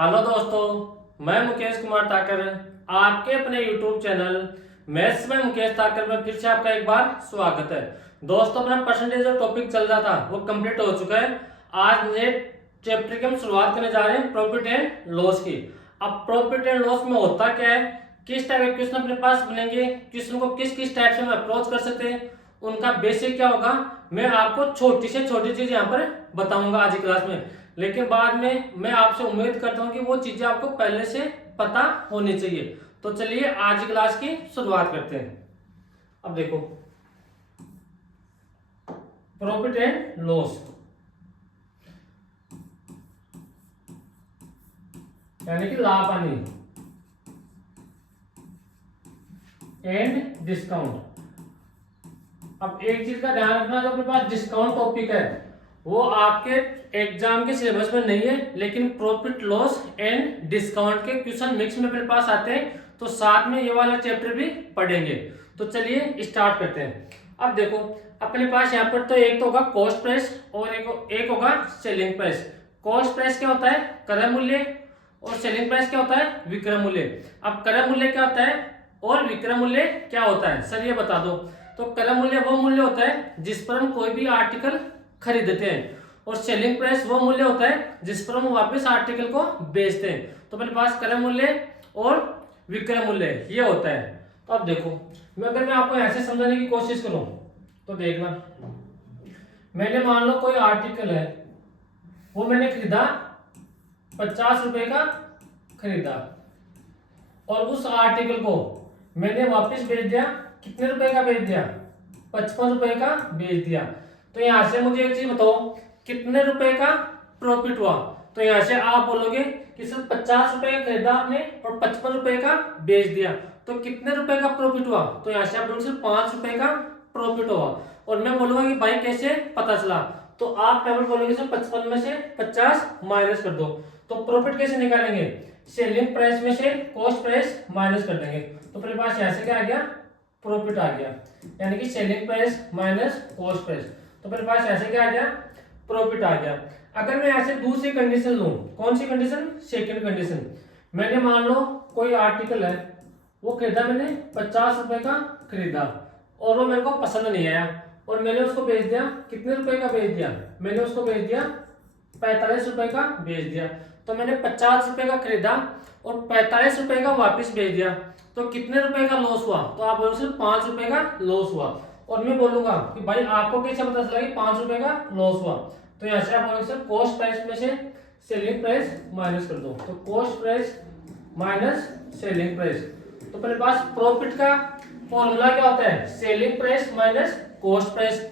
Hello दोस्तों, मैं मुकेश कुमार ताकर आपके अपने YouTube चैनल मैथ्स में मुकेश ताकर में फिर से आपका एक बार स्वागत है। दोस्तों, अपना परसेंटेज जो टॉपिक चल रहा था वो कंप्लीट हो चुका है। आज नए चैप्टर की हम शुरुआत करने जा रहे हैं प्रॉफिट एंड लॉस की। अब प्रॉफिट एंड लॉस में होता क्या है, किस टाइप के क्वेश्चन अपने पास बनेंगे, क्वेश्चन को किस किस टाइप से हम अप्रोच कर सकते हैं, उनका बेसिक क्या होगा, मैं आपको छोटी से छोटी चीज यहाँ पर बताऊंगा आज की क्लास में। लेकिन बाद में मैं आपसे उम्मीद करता हूं कि वो चीजें आपको पहले से पता होनी चाहिए। तो चलिए आज की क्लास की शुरुआत करते हैं। अब देखो, प्रॉफिट एंड लॉस यानी कि लाभ हानि एंड डिस्काउंट। अब एक चीज का ध्यान रखना, जो अपने पास डिस्काउंट टॉपिक है वो आपके एग्जाम के सिलेबस में नहीं है, लेकिन प्रॉफिट लॉस एंड डिस्काउंट के क्वेश्चन मिक्स में अपने पास आते हैं, तो साथ में ये वाला चैप्टर भी पढ़ेंगे। तो चलिए स्टार्ट करते हैं। अब देखो, अपने पास यहाँ पर तो एक तो होगा कॉस्ट प्राइस और एक होगा सेलिंग प्राइस। कॉस्ट प्राइस क्या होता है, क्रय मूल्य, और सेलिंग प्राइस क्या होता है, विक्रय मूल्य। अब क्रय मूल्य क्या होता है और विक्रय मूल्य क्या होता है, सर ये बता दो। तो क्रय मूल्य वो मूल्य होता है जिस पर हम कोई भी आर्टिकल खरीदते हैं, और सेलिंग प्राइस वो मूल्य होता है जिस पर हम वापस आर्टिकल को बेचते हैं। तो अपने पास क्रय मूल्य और विक्रय मूल्य ये होता है। तो अब देखो, अगर मैं आपको ऐसे समझाने की कोशिश करूं तो देखना, मैंने मान लो कोई आर्टिकल है, वो मैंने खरीदा 50 रुपए का खरीदा, और उस आर्टिकल को मैंने वापस बेच दिया, कितने रुपए का बेच दिया, 55 रुपए का बेच दिया। तो यहां से मुझे एक चीज बताओ, कितने रुपए का प्रॉफिट हुआ। तो यहां से आप बोलोगे कि सर 50 रुपए का खरीदा आपने और 55 रुपए का बेच दिया, तो कितने रुपए का प्रॉफिट हुआ। तो यहां से आप बोलोगे सिर्फ 5 रुपए का प्रॉफिट हुआ। और मैं बोलूंगा कि भाई कैसे पता चला, तो आप पेमेंट बोलोगे सर 55 में से 50 माइनस कर दो। तो प्रॉफिट कैसे निकालेंगे, सेलिंग प्राइस में से कॉस्ट प्राइस माइनस कर देंगे। तो अपने पास यहां से क्या आ गया, प्रॉफिट आ गया, यानी कि selling price minus cost price. तो अपने पास ऐसे क्या आ गया, प्रॉफिट आ गया। अगर मैं ऐसे दूसरी कंडीशन लूं, कौन सी कंडीशन, सेकंड कंडीशन, मैंने मान लो कोई आर्टिकल है, वो खरीदा मैंने 50 रुपए का खरीदा, और वो मेरे को पसंद नहीं आया, और मैंने उसको बेच दिया, कितने रुपए का बेच दिया, मैंने उसको बेच दिया 45 रुपए का बेच दिया। तो मैंने 50 रुपए का खरीदा और 45 रुपए का वापस बेच दिया, तो कितने रुपए का लॉस हुआ। तो आप बोलो सिर्फ 5 रुपए का लॉस हुआ। और मैं बोलूंगा कि भाई आपको कैसे पता चला कि 5 रुपए का लॉस हुआ। तो यहाँ से आप बोलोगे सर कॉस्ट प्राइस में से सेलिंग प्राइस माइनस कर दो। तो cost price minus selling price. तो अपने पास प्रॉफिट का फॉर्मूला क्या होता है, selling price minus cost price,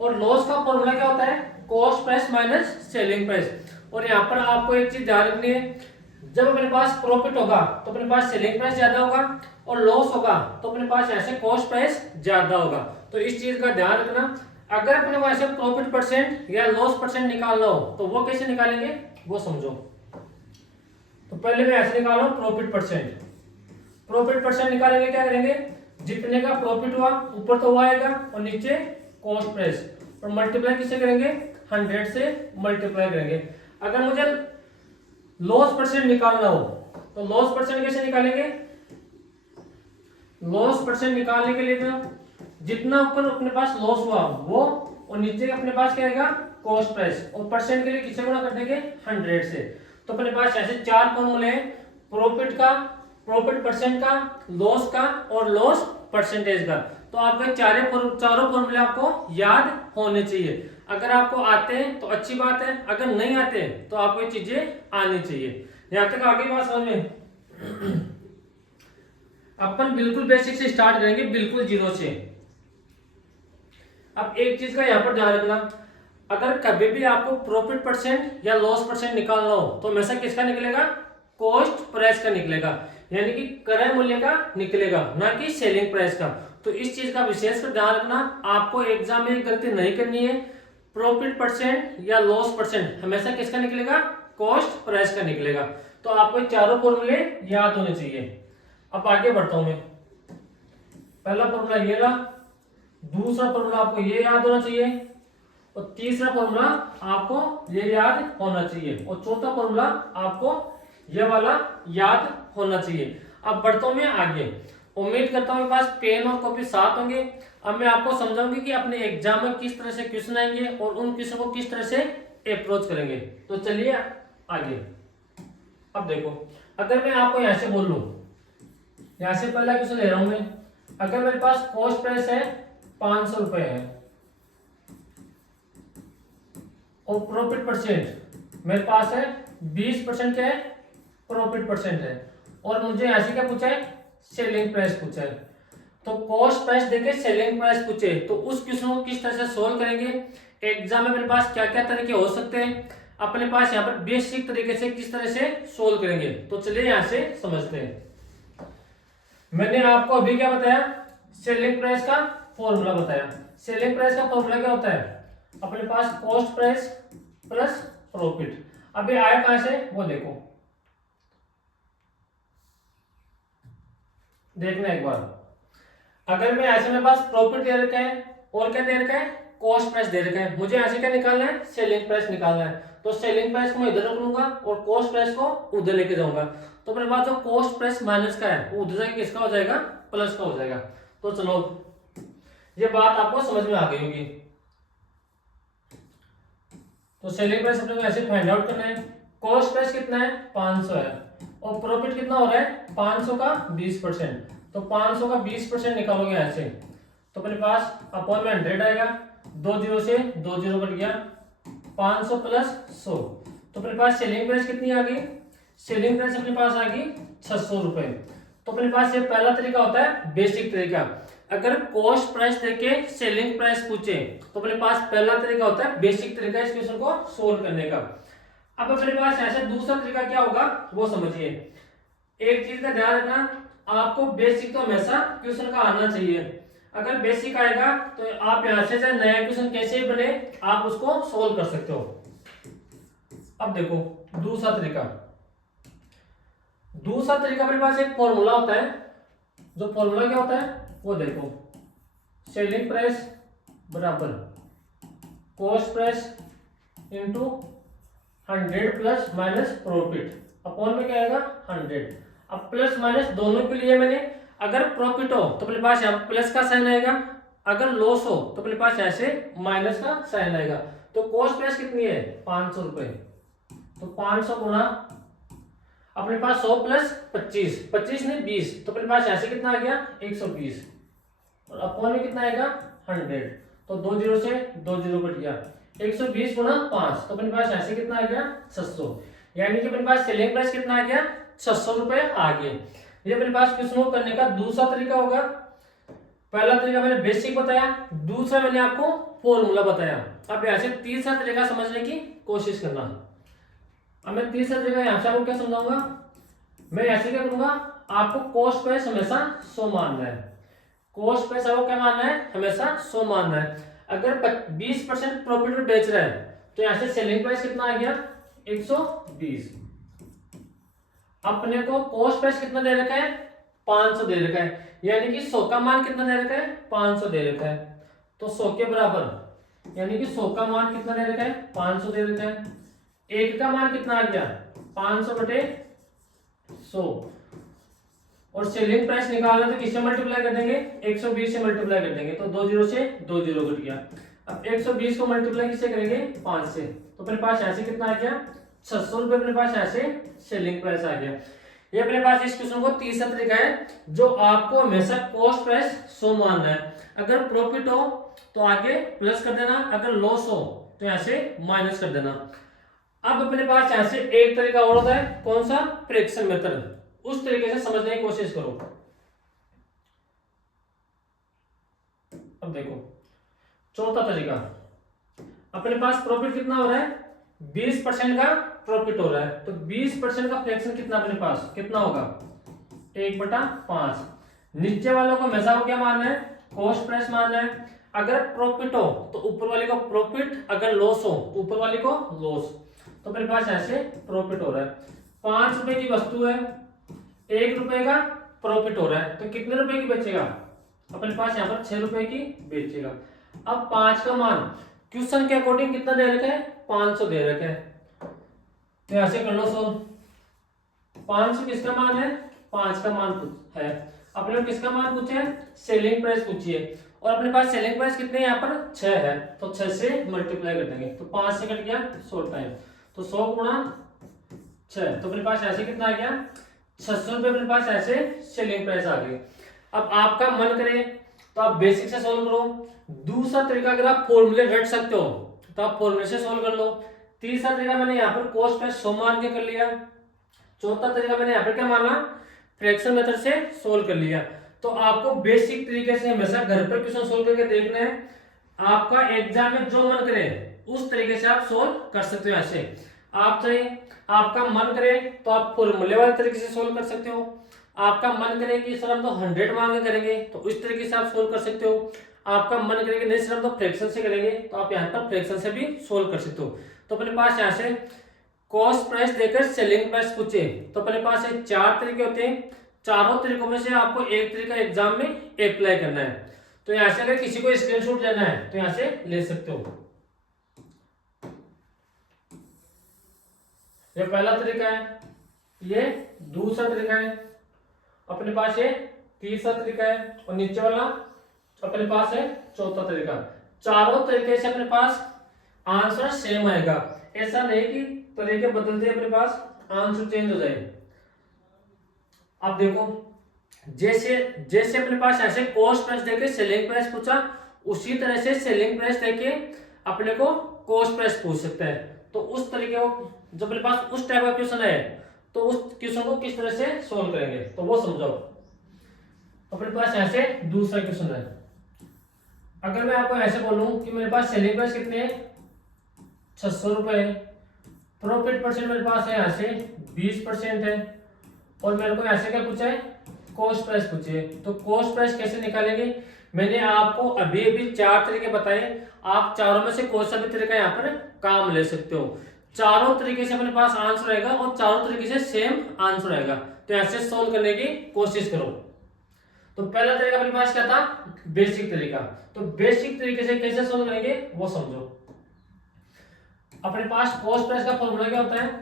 और लॉस का फॉर्मूला क्या होता है, cost price minus selling price. और यहाँ पर आपको एक चीज ध्यान रखनी है, जब अपने पास प्रॉफिट होगा तो अपने पास सेलिंग प्राइस ज्यादा होगा, और लॉस होगा तो अपने पास ऐसे कॉस्ट प्राइस ज्यादा होगा। तो इस चीज का ध्यान रखना। अगर अपने को ऐसे प्रॉफिट परसेंट या लॉस परसेंट निकालना हो तो वो कैसे निकालेंगे वो समझो। तो पहले मैं ऐसे निकाल रहा हूं प्रॉफिट परसेंट। प्रॉफिट परसेंट निकालेंगे, क्या करेंगे, जितने का प्रॉफिट हुआ ऊपर तो वो आएगा और नीचे कॉस्ट प्राइस, और मल्टीप्लाई किससे करेंगे, 100 से मल्टीप्लाई करेंगे। अगर मुझे लॉस परसेंट निकालना हो तो लॉस परसेंट कैसे निकालेंगे, लॉस परसेंट निकालने के लिए तो जितना ऊपर अपने पास लॉस हुआ वो, और नीचे अपने पास क्या आएगा, कॉस्ट प्राइस, और परसेंट के लिए किससे गुणा कर देंगे, 100 से। तो अपने पास ऐसे 4 फॉर्मूले हैं, प्रॉफिट का, प्रॉफिट परसेंट का, लॉस का और लॉस परसेंटेज का। तो आपके चारों फॉर्मूले आपको याद होने चाहिए। अगर आपको आते हैं तो अच्छी बात है, अगर नहीं आते तो आपको ये चीजें आनी चाहिए। यहां तक आगे बात समझ में। अपन बिल्कुल बेसिक से स्टार्ट करेंगे, बिल्कुल जीरो से। अब एक चीज का यहां पर ध्यान रखना, अगर कभी भी आपको प्रॉफिट परसेंट या लॉस परसेंट निकालना हो तो हमेशा किसका निकलेगा, कॉस्ट प्राइस का निकलेगा, यानी कि क्रय मूल्य का निकलेगा, ना कि सेलिंग प्राइस का। तो इस चीज का विशेष कर ध्यान रखना, आपको एग्जाम में गलती नहीं करनी है। प्रॉफिट परसेंट या लॉस परसेंट हमेशा किसका निकलेगा, कॉस्ट प्राइस का निकलेगा। तो आपको चारों फॉर्मूले याद होने चाहिए। अब आगे बढ़ता हूं मैं। पहला फॉर्मूला ये रहा, दूसरा फॉर्मूला आपको ये याद होना चाहिए, और तीसरा फॉर्मूला आपको ये याद होना चाहिए, और चौथा फॉर्मूला आपको ये वाला याद होना चाहिए। अब बढ़ता हूं मैं आगे। उम्मीद करता हूं मेरे पास पेन और कॉपी साथ होंगे। अब मैं आपको समझाऊंगी कि अपने एग्जाम में किस तरह से क्वेश्चन आएंगे और उन क्वेश्चन को किस तरह से अप्रोच करेंगे। तो चलिए आगे। अब देखो, अगर मैं आपको यहां से बोल लूं, यहां से पहला क्वेश्चन ले रहा हूं मैं। अगर मेरे पास कॉस्ट प्राइस है 500 रुपए है और प्रॉफिट परसेंट मेरे पास है 20% क्या है, प्रॉफिट परसेंट है, और मुझे यहां से क्या पूछा है, सेलिंग प्राइस पूछा है। तो कॉस्ट प्राइस देके सेलिंग प्राइस पूछे तो उस क्वेश्चन को किस तरह से सोल्व करेंगे, एग्जाम में मेरे पास क्या क्या तरीके हो सकते हैं, अपने पास यहाँ पर बेसिक तरीके से किस तरह से सोल्व करेंगे। तो चलिए यहां से समझते हैं। मैंने आपको अभी क्या बताया, सेलिंग प्राइस का फॉर्मूला बताया। सेलिंग प्राइस का फॉर्मूला क्या होता है, अपने पास कॉस्ट प्राइस प्लस प्रॉफिट। अभी आया कहां से वो देखो, देखना एक बार। अगर मैं ऐसे मेरे पास प्रॉफिट दे रखा है और क्या दे रखा है, कॉस्ट प्राइस दे रखा है, मुझे यहाँ से क्या निकालना है, सेलिंग प्राइस निकालना है। तो सेलिंग प्राइस को मैं इधर रख लूंगा और कॉस्ट प्राइस को उधर लेके जाऊंगा। तो मेरे पास जो कॉस्ट प्राइस माइनस का है वो उधर जाके किसका हो जाएगा, प्लस का हो जाएगा। तो चलो ये बात आपको समझ में आ गई होगी। तो सेलिंग प्राइस अपने को ऐसे फाइंड आउट करना है। कॉस्ट प्राइस कितना है, 500 है, और प्रॉफिट कितना हो रहा है, 500 का 20%। तो 500 का 20% निकालोगे ऐसे, तो अपने पास अपॉन में 100 आएगा, 2 जीरो से 2 जीरो कट गया, 500 प्लस 100। तो अपने पास सेलिंग प्राइस कितनी आ गई, सेलिंग प्राइस अपने पास आ गई 600 रुपए। तो अपने पास ये पहला तरीका होता है बेसिक तरीका। अगर कॉस्ट प्राइस देके सेलिंग प्राइस पूछे तो अपने पास पहला तरीका होता है बेसिक तरीका इस क्वेश्चन को सोल्व करने का। अब अपने पास ऐसे दूसरा तरीका क्या होगा वो समझिए। एक चीज का ध्यान रखना, आपको बेसिक तो हमेशा क्वेश्चन का आना चाहिए। अगर बेसिक आएगा तो आप यहां से चाहे नया क्वेश्चन कैसे भी बने आप उसको सोल्व कर सकते हो। अब देखो दूसरा तरीका, दूसरा तरीका अपने पास एक फॉर्मूला होता है। जो फॉर्मूला क्या होता है वो देखो, सेलिंग प्राइस बराबर cost price into 100 plus minus profit, upon में क्या आएगा 100। अब प्लस माइनस दोनों के लिए मैंने, अगर प्रॉफिट हो तो अपने पास यहाँ प्लस का साइन आएगा, अगर लॉस हो तो अपने पास ऐसे माइनस का साइन आएगा। तो कॉस्ट प्राइस कितनी है, 500 रुपए। तो 500 गुणा अपने पास 100 प्लस 25, 25 नहीं 20, तो अपने पास ऐसे कितना आ गया 120, और अपॉन में कितना आएगा 100। तो 2 जीरो से 2 जीरो कट गया, 120 गुणा 5, तो अपने पास ऐसे कितना आ गया 600। यानी कि अपने पास सेलिंग प्राइस कितना आ गया 600 रुपए आ गए। ये अपने पास क्वेश्चन को करने का दूसरा तरीका होगा। पहला तरीका मैंने बेसिक बताया, दूसरा मैंने आपको फॉर्मूला बताया। अब ऐसे तीसरा तरीका समझने की कोशिश करना। अब मैं तीसरा तरीका यहाँ से आपको क्या समझाऊंगा, मैं ऐसे क्या करूंगा, आपको कॉस्ट प्राइस हमेशा 100 मानना है। कॉस्ट प्राइस आपको क्या मानना है, हमेशा 100 मानना है। अगर 20% प्रॉफिट में बेच रहा है तो यहाँ से सेलिंग प्राइस कितना आ गया 120। अपने को कॉस्ट प्राइस कितना दे रखा है 500 दे रखा है, यानी कि 100 का मान कितना दे रखा है 500 दे रखा है। तो 100 के बराबर, यानी कि 100 का मान कितना दे रखा है 500 दे रखा है। एक का मान कितना आ गया 500 बटे 100, और सेलिंग प्राइस निकालना तो किससे मल्टीप्लाई कर देंगे 120 से मल्टीप्लाई कर देंगे। तो 2 जीरो से 2 जीरो कट गया। अब 120 को मल्टीप्लाई किससे करेंगे 5 से, तो अपने पास ऐसे कितना आ गया 600 रुपए अपने पास ऐसे सेलिंग प्राइस आ गया। ये अपने पास इस क्वेश्चन को तीसरा तरीका है जो आपको हमेशा कॉस्ट प्राइस 100 मानना है। अगर प्रॉफिट हो तो आगे प्लस कर देना, अगर लॉस हो तो यहाँ से माइनस कर देना। अब अपने पास यहाँ से एक तरीका और होता है, कौन सा, फ्रैक्शन मेथड। उस तरीके से समझने की कोशिश करो। अब देखो चौथा तरीका, अपने पास प्रॉफिट कितना हो रहा है 20% का प्रॉफिट हो रहा है, तो 20% का फ्रैक्शन कितना अपने पास कितना होगा 1/5। नीचे वालों को हमेशा को क्या मानना है कॉस्ट प्राइस मानना है। अगर प्रॉफिट हो तो ऊपर वाले को प्रॉफिट, अगर लॉस हो तो ऊपर वाले को लॉस। तो अपने पास ऐसे प्रॉफिट हो रहा है, 5 रुपए की वस्तु है, 1 रुपए का प्रॉफिट हो रहा है, तो कितने रुपए की बेचेगा अपने पास यहाँ पर 6 रुपए की बेचेगा। अब 5 का मान क्वेश्चन के अकॉर्डिंग कितना दे रखा है 500 दे रखा है, तो यहां से कर लो सोल्व। 500 किसका मान है, 5 का मान है। अपने को किसका मान पूछे है, सेलिंग प्राइस पूछिए, और अपने पास सेलिंग प्राइस कितने यहाँ पर 6 है, तो 6 से मल्टीप्लाई कर देंगे, तो 5 से कट गया 100 टाइम, तो 100 गुणा 6, तो अपने पास ऐसे कितना आ गया 600 रुपये अपने पास ऐसे सेलिंग प्राइस आ गई। अब आपका मन करे तो आप बेसिक से सोल्व करो, दूसरा तरीका अगर आप फॉर्मूले रट सकते हो तो आप फॉर्मूले से सोल्व कर लो, तीसरा तरीका मैंने यहाँ पर कॉस्ट प्राइस 100 मान के कर लिया, चौथा तरीका मैंने यहाँ पर क्या माना, फ्रैक्शन मेथड से सोल्व कर लिया। तो आपको बेसिक तरीके से हमेशा घर पर क्वेश्चन सोल्व करके देखना है, आपका एग्जाम में जो मन करे उस तरीके से आप सोल्व कर सकते हो। ऐसे आप चाहे आपका मन करे तो आप फॉर्मूले वाले तरीके से सोल्व कर सकते हो, आपका मन करे कि सर हम तो 100 मान के करेंगे तो इस तरीके से आप सोल्व कर सकते हो, आपका मन करे कि नहीं सर हम तो फ्रैक्शन से करेंगे तो आप यहाँ पर फ्रैक्शन से भी सोल्व कर सकते हो। तो अपने पास यहाँ से कॉस्ट प्राइस देकर सेलिंग प्राइस पूछे तो अपने पास ये 4 तरीके होते हैं, चारों तरीकों में से आपको एक तरीका एग्जाम में अप्लाई करना है। तो यहाँ से अगर किसी को स्क्रीनशॉट लेना है तो यहाँ से ले सकते हो। ये पहला तरीका है, ये दूसरा तरीका है, अपने पास ये तीसरा तरीका है, और नीचे वाला अपने पास है चौथा तरीका। चारों तरीके से अपने पास आंसर सेम आएगा, ऐसा नहीं कि तरीके बदलते अपने पास आंसर चेंज हो जाए। अब देखो जैसे जैसे अपने पास ऐसे कॉस्ट प्राइस देके सेलिंग प्राइस पूछा, उसी तरह से सेलिंग प्राइस देके अपने को कॉस्ट प्राइस पूछ सकते हैं। तो उस तरीके को जब अपने पास उस टाइप का क्वेश्चन है तो उस क्वेश्चन को किस तरह से सोल्व करेंगे तो वो समझो। अपने पास ऐसे दूसरा क्वेश्चन है, अगर मैं आपको ऐसे बोलूं कि मेरे पास सेलिंग प्राइस कितने है 600 रुपए, प्रॉफिट परसेंट मेरे पास है यहाँ से 20% है, और मेरे को ऐसे क्या पूछा है कॉस्ट प्राइस पूछी है। तो कॉस्ट प्राइस कैसे निकालेंगे, मैंने आपको अभी अभी 4 तरीके बताए, आप चारों में से कोई सा भी तरीका यहाँ पर काम ले सकते हो। चारों तरीके से अपने पास आंसर आएगा और चारों तरीके से सेम आंसर आएगा, तो ऐसे सोल्व करने की कोशिश करो। तो पहला तरीका अपने पास क्या था, बेसिक तरीका, तो बेसिक तरीके से कैसे सोल्व करेंगे वो समझो। अपने पास कॉस्ट प्राइस का फॉर्मूला क्या होता है,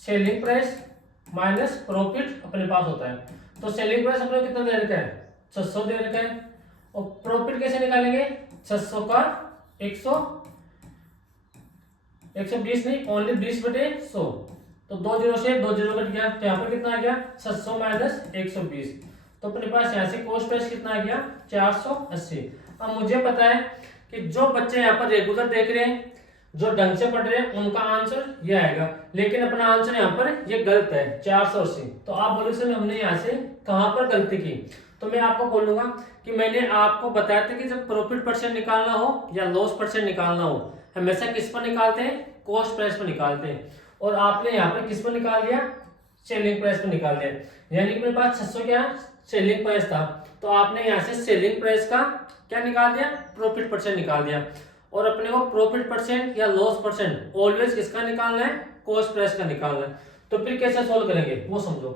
सेलिंग प्राइस माइनस प्रॉफिट अपने पास होता है। तो सेलिंग प्राइस अपने कितना दे रखा है 600 दे रखा है, और प्रॉफिट कैसे निकालेंगे 600 का 120 नहीं ओनली 20/100, तो 2 जीरो से 2 जीरो कट गया, तो यहाँ पर कितना आ गया 600 माइनस 120, तो अपने पास यहाँ से कॉस्ट प्राइस कितना आ गया 480। अब मुझे पता है कि जो बच्चे यहाँ पर रेगुलर देख रहे हैं, जो ढंग से पढ़ रहे हैं, उनका आंसर ये आएगा, लेकिन अपना आंसर यहाँ पर ये गलत है 480। तो आप बोलोगे सर हमने यहाँ से कहाँ पर गलती की, तो मैं आपको बोलूंगा कि मैंने आपको बताया था कि जब प्रॉफिट परसेंट निकालना हो या लॉस परसेंट निकालना हो, हमेशा किस पर निकालते हैं, कॉस्ट प्राइस पर निकालते हैं, और आपने यहाँ पर किस पर निकाल दिया, सेलिंग प्राइस पर निकाल दिया, यानी कि मेरे पास 600 क्या सेलिंग प्राइस था, तो आपने यहाँ से सेलिंग प्राइस का क्या निकाल दिया, प्रॉफिट परसेंट निकाल दिया। और अपने को प्रॉफिट परसेंट या लॉस परसेंट ऑलवेज किसका निकालना है, कॉस्ट प्राइस का निकालना है। तो फिर कैसे सोल्व करेंगे वो समझो।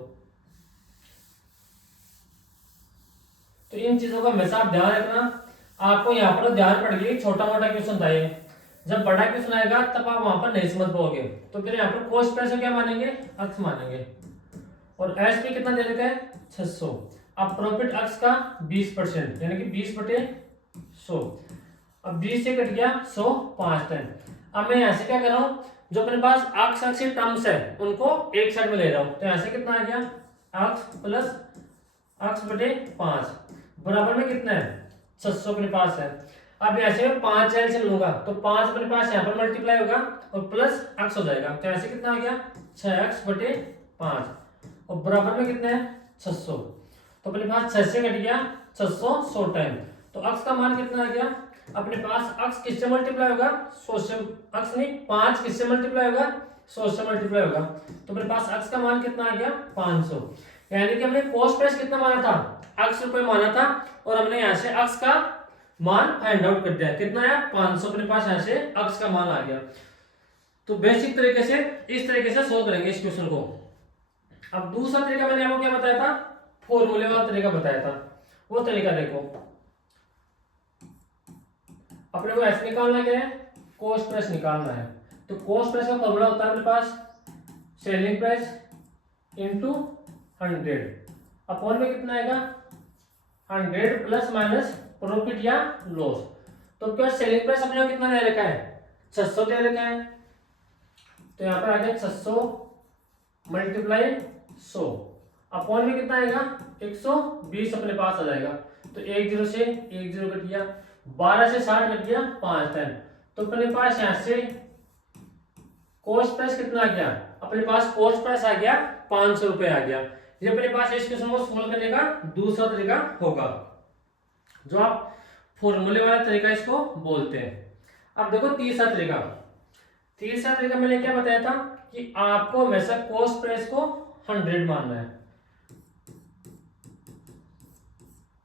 तो इन चीजों का हमेशा आप ध्यान रखना, आपको यहाँ पर ध्यान पड़ गई छोटा मोटा क्वेश्चन था ये, जब बड़ा क्वेश्चन आएगा तब आप वहां पर नहीं समझ पाओगे। तो फिर यहाँ पर कॉस्ट प्राइस क्या मानेंगे, अक्स मानेंगे, और एस पे कितना दे रखा है 600, अब प्रॉफिट अक्स का 20% यानी कि 20/100, अब 20 से कट गया 100 5 टाइम। अब मैं यहाँ से क्या कर रहा हूँ, जो अपने पास अक्स अक्स टर्म्स है उनको एक साइड में ले रहा हूँ, तो यहाँ से कितना आ गया अक्स प्लस अक्स बटे 5 बराबर में कितना है 600 अपने पास है। अब यहाँ से मैं 5 एल से लूंगा तो 5 अपने पास यहाँ पर मल्टीप्लाई होगा और प्लस अक्स हो जाएगा, तो ऐसे कितना आ गया 6x बटे 5, और बराबर में कितना है 600, तो अपने पास 6 से कट गया 600 100 टाइम, तो अक्स का मान कितना आ गया, अपने पास अक्स किससे मल्टीप्लाई होगा 100 से, अक्स नहीं 5 किससे मल्टीप्लाई होगा 100 से मल्टीप्लाई होगा, तो अपने पास अक्स का मान कितना आ गया 500, यानी कि हमने कॉस्ट प्राइस कितना माना था अक्स रुपए माना था, और हमने यहाँ से अक्स का मान फाइंड आउट कर दिया, कितना है 500, अपने पास यहाँ से अक्स का मान आ गया। तो बेसिक तरीके से इस तरीके से सोल्व करेंगे इस क्वेश्चन को। अब दूसरा तरीका मैंने आपको क्या बताया था, फॉर्मूले वाला तरीका बताया था, वो तरीका देखो। अपने को ऐसे निकालना क्या है, कॉस्ट प्राइस निकालना है, तो कॉस्ट प्राइस का फॉर्मूला होता है अपने पास सेलिंग प्राइस इंटू 100 अपॉन में कितना आएगा 100 प्लस माइनस प्रॉफिट या लॉस। तो क्या सेलिंग प्राइस अपने को कितना दे रखा है 600 दे रखा है, तो यहाँ पर आ गया 600 मल्टीप्लाई 100 अपॉन में कितना आएगा 120 अपने पास आ जाएगा। तो 10 से 10 कट गया, 12 से 60 कट गया 5 टाइम। तो अपने पास यहाँ से कॉस्ट प्राइस कितना आ गया, अपने पास कॉस्ट प्राइस आ गया 500 रुपए आ गया। ये अपने पास इस क्वेश्चन को सोल्व करने का दूसरा तरीका होगा, जो आप फॉर्मूले वाला तरीका इसको बोलते हैं। अब देखो तीसरा तरीका मैंने क्या बताया था कि आपको हमेशा कॉस्ट प्राइस को 100 मानना है।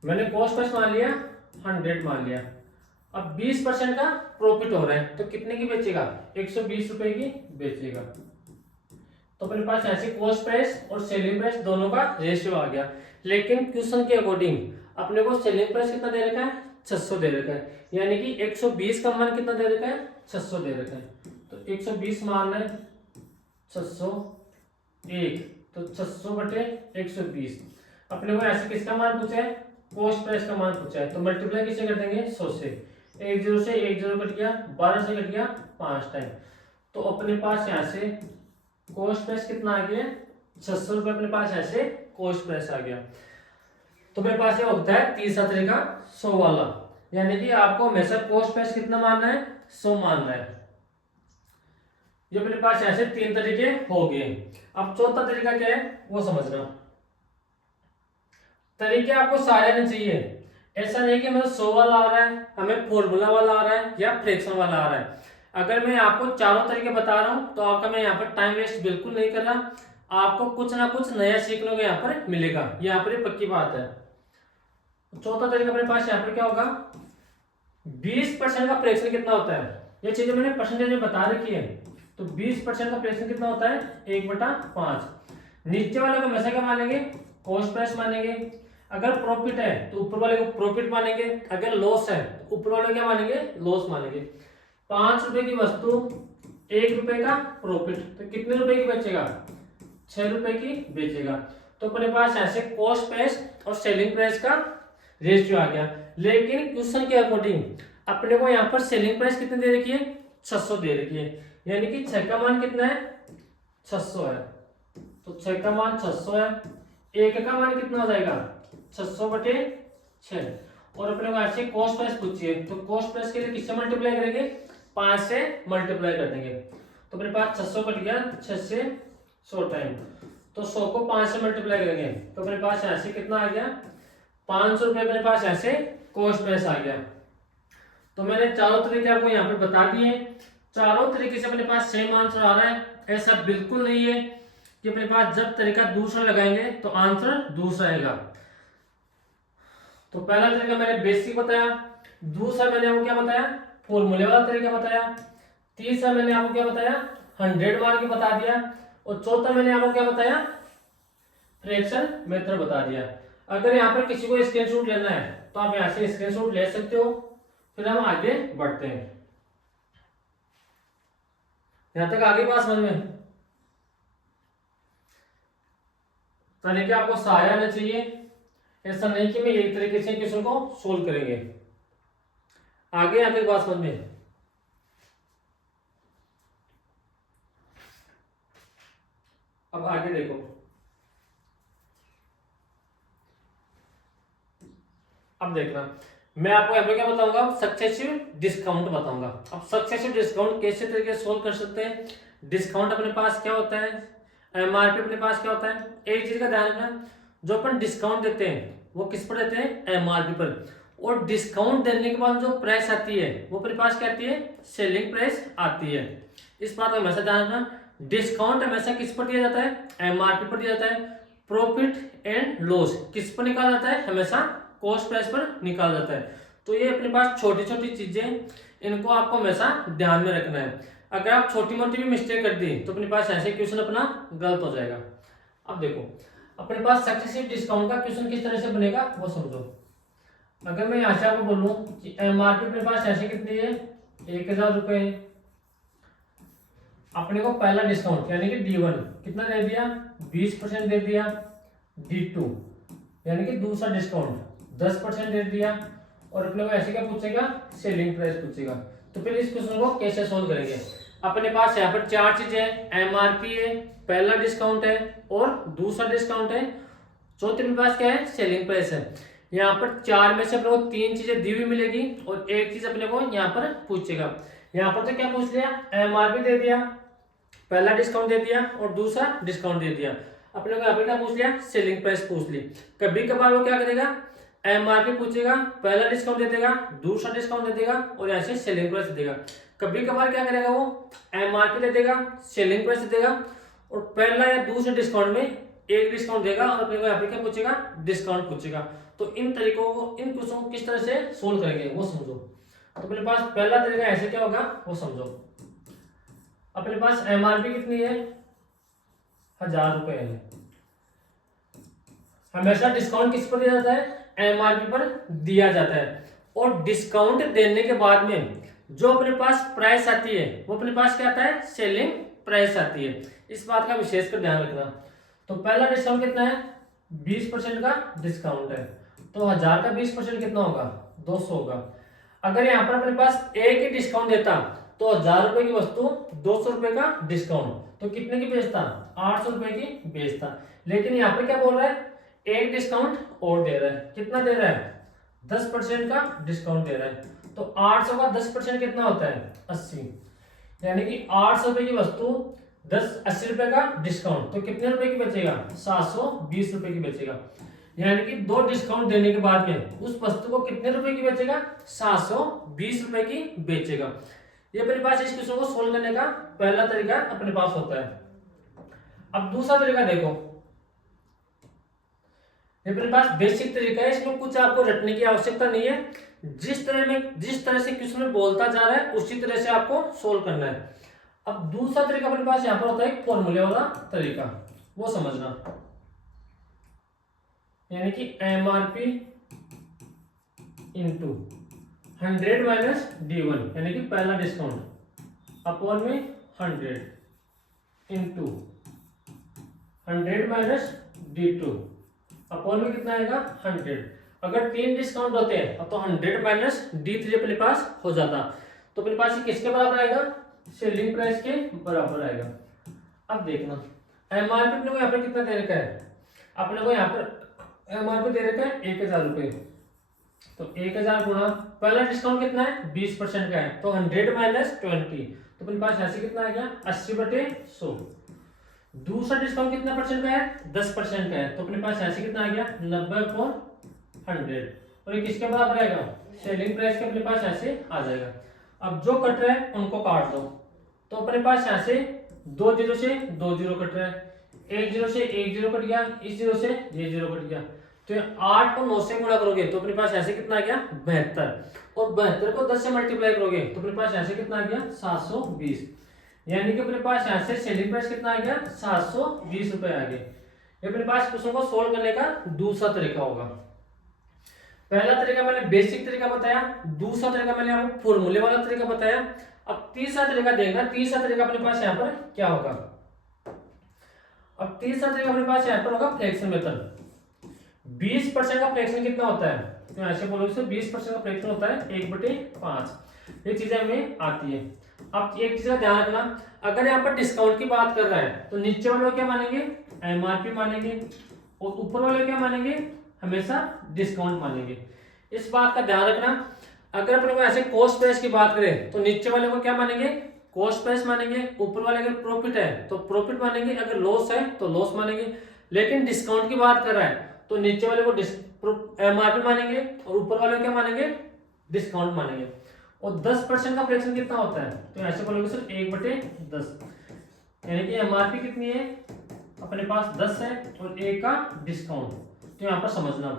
मैंने कॉस्ट प्राइस मान लिया 100 मान लिया। अब 20% का प्रॉफिट हो रहा है, तो कितने की बेचेगा 120 रुपए की बेचेगा। तो अपने पास ऐसे कॉस्ट प्राइस और सेलिंग प्राइस दोनों का रेशियो आ गया। लेकिन क्वेश्चन के अकॉर्डिंग अपने को सेलिंग प्राइस कितना दे रखा है 600 दे रखा है, यानी कि 120 का मान कितना दे रखा है 600 दे रखा है। तो 120 मान है 600 1, तो 600 बटे 120। अपने को ऐसे किसका मान पूछा है कॉस्ट प्राइस का मान पूछा है, तो मल्टीप्लाई किसे कर देंगे 100 से। 10 से 10 कट गया, 12 से कट गया 5 टाइम। तो अपने पास यहाँ से कॉस्ट प्राइस कितना आ गया 600 रुपए अपने पास ऐसे कॉस्ट प्राइस आ गया। तो मेरे पास ये होता है तीसरा तरीका 100 वाला, यानी कि आपको हमेशा कॉस्ट प्राइस कितना मानना है 100 मानना है। ये मेरे पास ऐसे 3 तरीके हो गए। अब चौथा तरीका क्या है वो समझना। तरीके आपको सारे आने चाहिए, ऐसा नहीं कि मतलब 100 वाला आ रहा है, हमें फॉर्मूला वाला आ रहा है या फ्रैक्शन वाला आ रहा है। अगर मैं आपको चारों तरीके बता रहा हूं तो आपका मैं यहाँ पर टाइम वेस्ट बिल्कुल नहीं कर रहा, आपको कुछ ना कुछ नया सीखने को यहाँ पर मिलेगा, यहाँ पर पक्की बात है। चौथा तरीका अपने पास यहाँ पर क्या होगा 20% का फ्रैक्शन कितना होता है, ये चीजें मैंने परसेंटेज में बता रखी है। तो 20% का फ्रैक्शन कितना होता है 1/5। नीचे वाले को हमेशा क्या मानेंगे कॉस्ट प्राइस मानेंगे, अगर प्रॉफिट है तो ऊपर वाले को प्रॉफिट मानेंगे, अगर लॉस है तो ऊपर वाले क्या मानेंगे लॉस मानेंगे। 5 रुपए की वस्तु 1 रुपए का प्रॉफिट, तो कितने रुपए की बेचेगा 6 रुपए की बेचेगा। तो अपने पास ऐसे कॉस्ट प्राइस और सेलिंग प्राइस का रेशियो आ गया। लेकिन क्वेश्चन के अकॉर्डिंग अपने को यहाँ पर सेलिंग प्राइस कितनी दे रखी है 600 दे रखी है, यानी कि 6 का मान कितना है 600 है। तो 6 का मान 600 है, 1 का मान कितना हो जाएगा 600 बटे 6। और अपने को ऐसे कॉस्ट प्राइस पूछी है, तो कॉस्ट प्राइस के लिए किससे मल्टीप्लाई करेंगे 5 से मल्टीप्लाई कर देंगे। तो अपने पास 600 कट गया 6 से 100 टाइम, तो 100 को 5 से मल्टीप्लाई करेंगे तो अपने पास ऐसे कितना आ गया 500 रुपए अपने पास ऐसे कॉस्ट प्राइस आ गया। तो मैंने चारों तरीके आपको यहाँ पर बता दिए, चारों तरीके से अपने पास सेम आंसर आ रहा है, ऐसा बिल्कुल नहीं है कि अपने पास जब तरीका दूसरा लगाएंगे तो आंसर दूसरा आएगा। तो पहला तरीका मैंने बेसिक बताया, दूसरा मैंने आपको क्या बताया फॉर्मूले वाला तरीका बताया, तीसरा मैंने आपको क्या बताया 100 मान के बता दिया, और चौथा मैंने आपको क्या बताया फ्रैक्शन मेथड बता दिया। अगर यहाँ पर किसी को स्क्रीनशॉट लेना है तो आप यहाँ से स्क्रीनशॉट ले सकते हो, फिर हम आगे बढ़ते हैं। यहां तक आगे बात समझ में, तरीके आपको सारे आने चाहिए, ऐसा नहीं कि मैं एक तरीके से क्वेश्चन को सोल्व करेंगे। आगे यहाँ तक बात समझ में। अब आगे देखो, अब देखना मैं आपको यहाँ पे क्या बताऊंगा सक्सेसिव डिस्काउंट बताऊंगा। अब सक्सेसिव डिस्काउंट कैसे तरीके से सोल्व कर सकते हैं। डिस्काउंट अपने पास क्या होता है, एमआरपी अपने पास क्या होता है। एक चीज का ध्यान रखना, जो अपन डिस्काउंट देते हैं वो किस पर देते हैं एमआरपी पर, और डिस्काउंट देने के बाद जो प्राइस आती है वो अपने पास क्या आती है सेलिंग प्राइस आती है। इस बात का हमेशा ध्यान रखना, डिस्काउंट हमेशा किस पर दिया जाता है एमआरपी पर दिया जाता है, प्रॉफिट एंड लॉस किस पर निकाला जाता है हमेशा कॉस्ट प्राइस पर निकाला जाता है। तो ये अपने पास छोटी छोटी चीजें, इनको आपको हमेशा ध्यान में रखना है। अगर आप छोटी मोटी भी मिस्टेक कर दी तो अपने पास ऐसे क्वेश्चन अपना गलत हो जाएगा। अब देखो अपने पास सक्सेसिव डिस्काउंट का क्वेश्चन किस तरह से बनेगा वो समझो। अगर मैं यहाँ से आपको बोलूं कि एमआरपी अपने पास ऐसे कितनी है 1000 रुपए, अपने को पहला डिस्काउंट यानी कि D1 कितना दे दिया, 20% दे दिया। D2 यानी कि दूसरा डिस्काउंट 10% दे दिया। और अपने को ऐसे क्या पूछेगा, सेलिंग प्राइस पूछेगा। तो फिर इस क्वेश्चन को कैसे सोल्व करेंगे। अपने पास यहाँ पर चार चीजें हैं, MRP है, पहला डिस्काउंट है और दूसरा डिस्काउंट है, चौथे मेरे पास क्या है, सेलिंग प्राइस है। यहाँ पर चार में से अपने को तीन चीजें दी हुई मिलेगी और एक चीज अपने को यहाँ पर पूछेगा। यहाँ पर तो क्या पूछ लिया, MRP दे दिया, पहला डिस्काउंट दे दिया और दूसरा डिस्काउंट दे दिया। अपने को यहाँ पर क्या पूछ लिया, सेलिंग प्राइस पूछ ली। कभी कभार वो क्या करेगा, MRP पूछेगा, पहला डिस्काउंट दे देगा, दूसरा डिस्काउंट दे देगा और ऐसे सेलिंग प्राइस दे देगा। कभी कभार क्या करेगा, वो MRP दे देगा, सेलिंग प्राइस दे देगा और पहला या दूसरे डिस्काउंट में एक डिस्काउंट देगा और अपने को यहाँ पे क्या पूछेगा, डिस्काउंट पूछेगा। तो इन तरीकों को, इन क्वेश्चन को किस तरह से सोल्व करेंगे वो समझो। तो अपने पास पहला तरीका ऐसे क्या होगा वो समझो। अपने पास MRP कितनी है, 1000 रुपए है। हमेशा डिस्काउंट किस पर दिया जाता है, MRP पर दिया जाता है। और डिस्काउंट देने के बाद में जो अपने पास प्राइस आती है वो अपने पास क्या आता है, सेलिंग प्राइस आती है। इस बात का विशेष कर ध्यान रखना। तो पहला डिस्काउंट कितना है, 20% का डिस्काउंट है। तो 1000 का 20% कितना होगा, 200 होगा। अगर यहाँ पर अपने पास एक ही डिस्काउंट देता तो 1000 रुपए की वस्तु 200 रुपए का डिस्काउंट, तो कितने की बेचता, 800 रुपए की बेचता। लेकिन यहाँ पर क्या बोल रहा है, एक डिस्काउंट और दे रहा है। कितना दे रहा है, 10% का डिस्काउंट दे रहा है। तो 800 का 10% कितना होता है, 80। यानी कि 800 रुपए की वस्तु 80 रुपए का डिस्काउंट, तो कितने रुपए की बचेगा, 720 रुपए की बचेगा। यानी कि दो डिस्काउंट देने के बाद में उस वस्तु को कितने रुपए की बेचेगा, 720 रुपए की बेचेगा। ये अपने पास इस क्वेश्चन को सोल्व करने का पहला तरीका अपने पास होता है। अब दूसरा तरीका देखो, ये अपने पास बेसिक तरीका है, इसमें कुछ आपको रटने की आवश्यकता नहीं है। जिस तरह से क्वेश्चन में बोलता जा रहा है उसी तरह से आपको सोल्व करना है। अब दूसरा तरीका अपने पास यहाँ पर होता है फॉर्मूले वाला तरीका, वो समझना। यानी कि MRP इंटू 100 माइनस D1 यानी कि पहला डिस्काउंट अपॉन में 100 इंटू 100 माइनस D2 अपॉन में कितना आएगा, 100। अगर तीन डिस्काउंट होते हैं तो 100 माइनस D3 अपने पास हो जाता। तो अपने पास ये किसके बराबर आएगा, सेलिंग प्राइस के बराबर आएगा। अब देखना MRP अपने को यहाँ पर कितना दे रखा है, अपने को यहाँ पर MRP दे रखा है 1000 रुपए। तो 1000 गुणा पहला डिस्काउंट कितना है, 20% का है, तो 100 माइनस 20, तो अपने पास ऐसे कितना आ गया, 80/100। दूसरा डिस्काउंट कितना परसेंट का है, 10% का है, तो अपने पास ऐसे कितना आ गया, 90/100। और ये किसके बराबर आएगा, सेलिंग प्राइस के अपने पास ऐसे आ जाएगा। अब जो कट रहा है उनको काट दो, तो अपने पास यहाँ से 2 जीरो से 2 जीरो कट रहा है, 1 जीरो से 1 जीरो कट गया, इस जीरो से ये जीरो कट गया। तो 8 को 9 से गुणा करोगे तो अपने पास ऐसे कितना आ गया, 72। और 72 को 10 से मल्टीप्लाई करोगे तो अपने पास ऐसे कितना आ गया, 720। यानी कि अपने पास यहाँ से सेलिंग प्राइस कितना आ गया, 720 रुपए आ गए। ये अपने पास क्वेश्चन को सोल्व करने का दूसरा तरीका होगा। पहला तरीका मैंने बेसिक तरीका बताया, दूसरा तरीका मैंने आपको फॉर्मूले वाला तरीका बताया। अब तीसरा तरीका देखना, तीसरा तरीका अपने पास यहाँ पर क्या होगा। अब तीसरा तरीका अपने पास यहाँ पर होगा फ्रैक्शन मेथड। 20% का फ्रैक्शन कितना होता है, तो ऐसे बोलोगे 20% का फ्रैक्शन होता है 1/5। ये चीजें हमें आती है। अब एक चीज का ध्यान रखना, अगर यहाँ पर डिस्काउंट की बात कर रहा है तो नीचे वाले क्या मानेंगे, MRP मानेंगे, और ऊपर वाले क्या मानेंगे, हमेशा डिस्काउंट मानेंगे। इस बात का ध्यान रखना। अगर अपने को ऐसे कॉस्ट प्राइस की बात करें तो नीचे वाले को क्या मानेंगे, कॉस्ट प्राइस मानेंगे, ऊपर वाले अगर प्रॉफिट है तो प्रॉफिट मानेंगे, अगर लॉस है तो लॉस मानेंगे। लेकिन डिस्काउंट की बात कर रहा है तो नीचे वाले को MRP मानेंगे और ऊपर वाले क्या मानेंगे, डिस्काउंट मानेंगे। और 10% का फ्रैक्शन कितना होता है, तो ऐसे बोलोगे सर 1/10। यानी कि MRP कितनी है, अपने पास 10 है और 1 का डिस्काउंट। तो यहाँ पर समझना,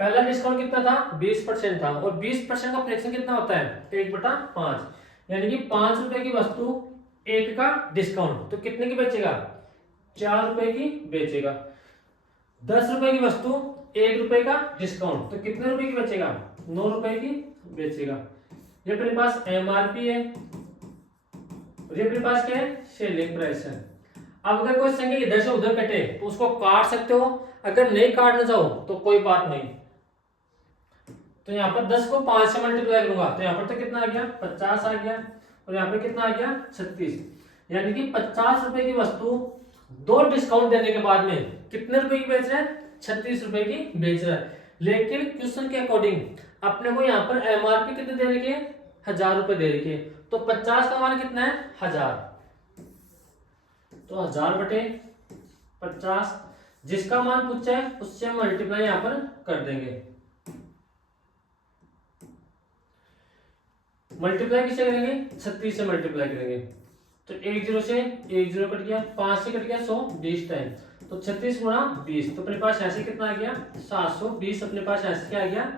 पहला डिस्काउंट कितना था, 20% था, और 20% का फ्रैक्शन कितना होता है, 1/5। यानी कि 5 रुपए की वस्तु 1 का डिस्काउंट, तो कितने की बेचेगा, 4 रुपए की बेचेगा। 10 रुपए की वस्तु 1 रुपए का डिस्काउंट, तो कितने रुपए की बेचेगा, 9 रुपए की बेचेगा। ये अपने पास MRP है और ये अपने पास क्या है, सेलिंग प्राइस है। अब अगर कोई संख्या इधर से उधर कटे तो उसको काट सकते हो, अगर नहीं काटना चाहो तो कोई बात नहीं। तो यहाँ पर 10 को 5 से मल्टीप्लाई करूंगा तो यहाँ पर तो कितना आ गया, 50 आ गया, और यहाँ पे कितना आ गया, 36। यानी कि 50 रुपए की वस्तु 2 डिस्काउंट देने के बाद में कितने रुपए की बेच रहा है, 36 रुपए की बेच रहा है। लेकिन क्वेश्चन के अकॉर्डिंग अपने को यहाँ पर एमआरपी कितने दे रखी है, 1000 रुपए दे रखी है। तो 50 का मान कितना है, 1000। तो 1000 बटे 50, जिसका मान पूछा है उससे मल्टीप्लाई यहाँ पर कर देंगे। मल्टीप्लाई किससे करेंगे, 36 से मल्टीप्लाई करेंगे। तो 1 0 से 1 0 कट गया, 5 से कट गया 100, 20 टाइम। तो 36 गुणा 20, तो अपने पास ऐसे कितना आ गया, 720। अपने पास ऐसे क्या आ गया,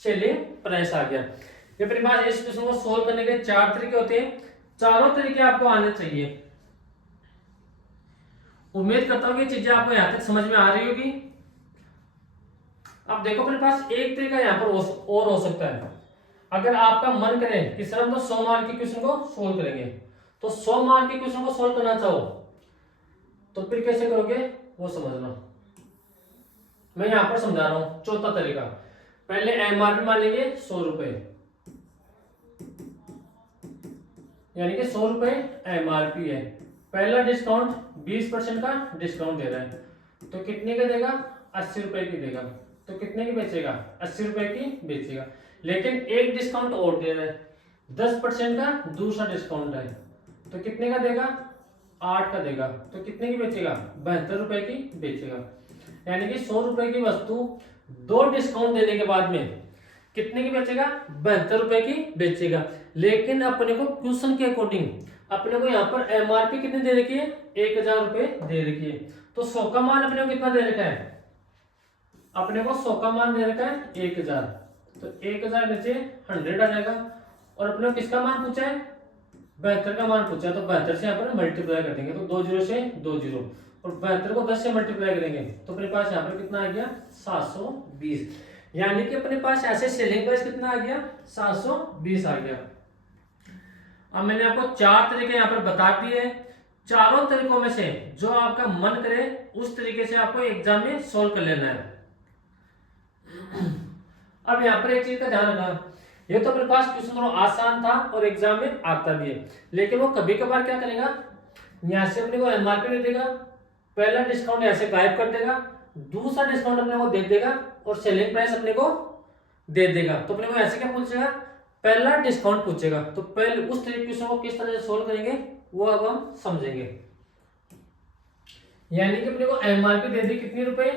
सेलिंग प्राइस आ गया। ये अपने पास इस क्वेश्चन को सोल्व करने के 4 तरीके होते हैं, चारों तरीके आपको आने चाहिए। उम्मीद करता हूँ कि चीजें आपको यहाँ तक समझ में आ रही होगी। अब देखो अपने पास एक तरीका यहाँ पर और हो सकता है। अगर आपका मन करे कि सर हम तो 100 मार्क के क्वेश्चन को सोल्व करेंगे, तो 100 मार्क के क्वेश्चन को सोल्व करना चाहो तो फिर कैसे करोगे वो समझना। मैं यहां पर समझा रहा हूं चौथा तरीका। पहले एमआरपी मानेंगे 100 रुपए, यानी कि 100 रुपए एमआरपी है। पहला डिस्काउंट 20% का डिस्काउंट दे रहा है, तो कितने का देगा, 80 रुपए की देगा। तो कितने की बेचेगा, 80 रुपए की बेचेगा। लेकिन एक डिस्काउंट और दे रहा है, 10% का दूसरा डिस्काउंट है, तो कितने का देगा, 8 का देगा। तो कितने की बेचेगा, 72 रुपए की बेचेगा। यानी कि 100 रुपए की वस्तु 2 डिस्काउंट देने के बाद में कितने की बेचेगा, 72 रुपए की बेचेगा। लेकिन अपने को क्वेश्चन के अकॉर्डिंग अपने को यहाँ पर एमआरपी कितनी दे रखी है, 1000 रुपए दे रखी है। तो 100 का मान अपने को कितना दे रखा है, अपने को 100 का मान दे रखा है 1000। तो 1000 नीचे 100 आ जाएगा। और अपने को किसका मान पूछा है, 72 का मान पूछा है, तो 72 से यहाँ पर मल्टीप्लाई कर देंगे। तो 2 0 से 2 0, और 72 को 10 से मल्टीप्लाई करेंगे तो अपने पास यहाँ पर कितना आ गया, 720। यानी कि अपने पास ऐसे सेलिंग प्राइस कितना आ गया, 720 आ गया। अब मैंने आपको 4 तरीके यहाँ पर बता दिए। चारों तरीकों में से जो आपका मन करे उस तरीके से आपको एग्जाम में सोल्व कर लेना है। अब यहाँ पर एक चीज का ध्यान रखना, ये तो अपने पास क्वेश्चन थोड़ा आसान था और एग्जाम में आता भी है, लेकिन वो कभी कभार क्या करेगा, यहाँ से अपने को एमआरपी दे देगा, पहला डिस्काउंट ऐसे गायब कर देगा, दूसरा डिस्काउंट अपने को दे देगा और सेलिंग प्राइस अपने को दे देगा। तो अपने को ऐसे क्या पूछेगा, पहला डिस्काउंट पूछेगा। तो पहले उस क्वेश्चन को किस तरह से सोल्व करेंगे वो अब हम समझेंगे। यानी कि अपने को एमआरपी दे दी कितने रुपए,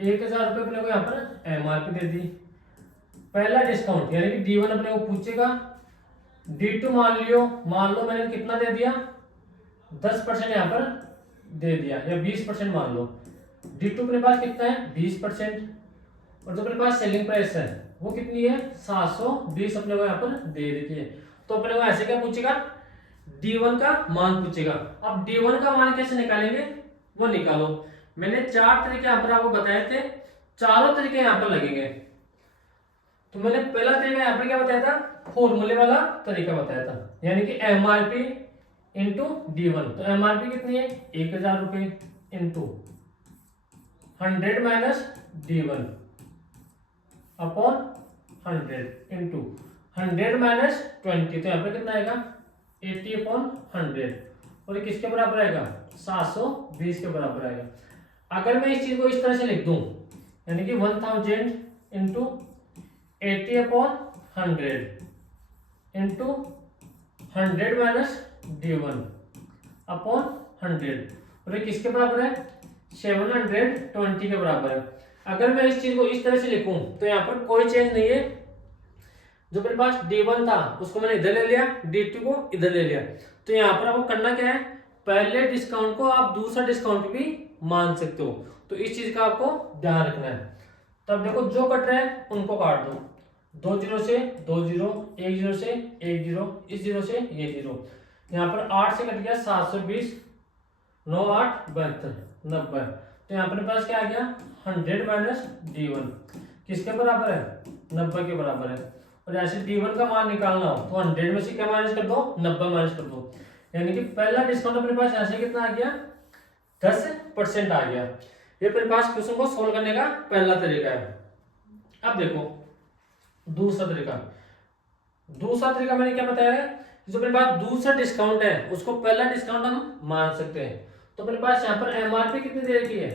1000 रुपए अपने को यहाँ पर एमआरपी दे दी। पहला डिस्काउंट यानी कि D1 अपने को पूछेगा, D2 मान लो मैंने कितना दे दिया, 10% यहाँ पर दे दिया, या 20% मान लो। D2 अपने पास कितना है, 20%, और जो अपने पास सेलिंग प्राइस है वो कितनी है, 720 अपने को यहाँ पर दे रखी है। तो अपने को ऐसे क्या पूछेगा, D1 का मान पूछेगा। अब D1 का मान कैसे निकालेंगे वो निकालो। मैंने 4 तरीके यहाँ पर आपको बताए थे, चारों तरीके यहाँ पर लगेंगे। तो मैंने पहला तरीका यहाँ पर क्या बताया था, फॉर्मूले वाला तरीका बताया था, यानी कि एमआरपी इंटू D1। तो एमआरपी कितनी है, 1000 रुपए into 100 minus D1 upon 100 into 100 minus 20। तो यहाँ पर कितना आएगा, 80 अपॉन 100, और ये किसके बराबर आएगा, 720 के बराबर आएगा। अगर मैं इस चीज को इस तरह से लिख दूं, यानी कि 1000 into 80 upon 100 into 100 minus D1 upon 100, और ये किसके बराबर है, 720 के बराबर है। अगर मैं इस चीज को इस तरह से लिखूं तो यहाँ पर कोई चेंज नहीं है। जो मेरे पास D1 था उसको मैंने इधर ले लिया, D2 को इधर ले लिया। तो यहाँ पर आपको करना क्या है, पहले डिस्काउंट को आप दूसरा डिस्काउंट भी मान सकते हो। तो इस चीज का आपको ध्यान रखना है। तब देखो जो कट रहा है उनको काट दो, 2 0 से 2 0, 1 0 से 1 0, इस 0 से ये 0। यहाँ पर 8 से कट गया 720, 9 8 72 90। तो यहाँ पर पास क्या आ गया, 100 माइनस D1 किसके बराबर है, 90 के बराबर है। और ऐसे D1 का मान निकालना हो तो 100 में से क्या माइनस कर दो, 90 माइनस कर दो। यानी कि पहला डिस्काउंट अपने पास ऐसे कितना आ गया, 10% आ गया। ये अपने पास क्वेश्चन को सोल्व करने का पहला तरीका है। अब देखो दूसरा तरीका मैंने क्या बताया है, जो अपने पास दूसरा डिस्काउंट है उसको पहला डिस्काउंट हम मान सकते हैं। तो अपने पास यहाँ पर एमआरपी कितनी दे रखी है,